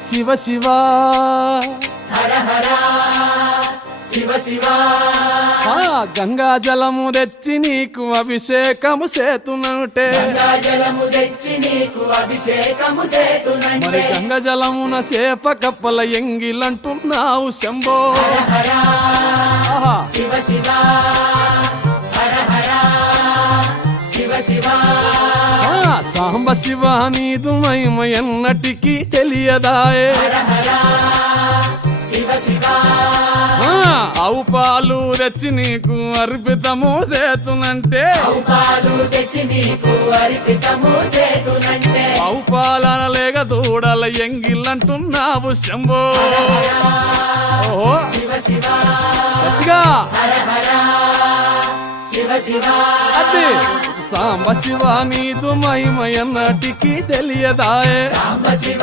శివ శివ. హర హర శివ శివ గంగా జలము తెచ్చి నీకు అభిషేకము చేతునంటే జలము తెచ్చి నీకు అభిషేకము మరి గంగ జలమున సేప కప్పల ఎంగిలంటున్నావు శంభో. శివ శివ హర హర శివ శివ ఆ, సాంబ నీదు మహిమ ఎన్నటికీ తెలియదాయే. ఆవు పాలు తెచ్చి నీకు అర్పితము చేతునంటే. పాలు ఆవు పాలన లేక దూడల ఎంగిల్లంటున్నావు శంభో. అది సాంబ శివ నీదు మహిమ ఎన్నటికీ తెలియదాయే. సాంబ శివ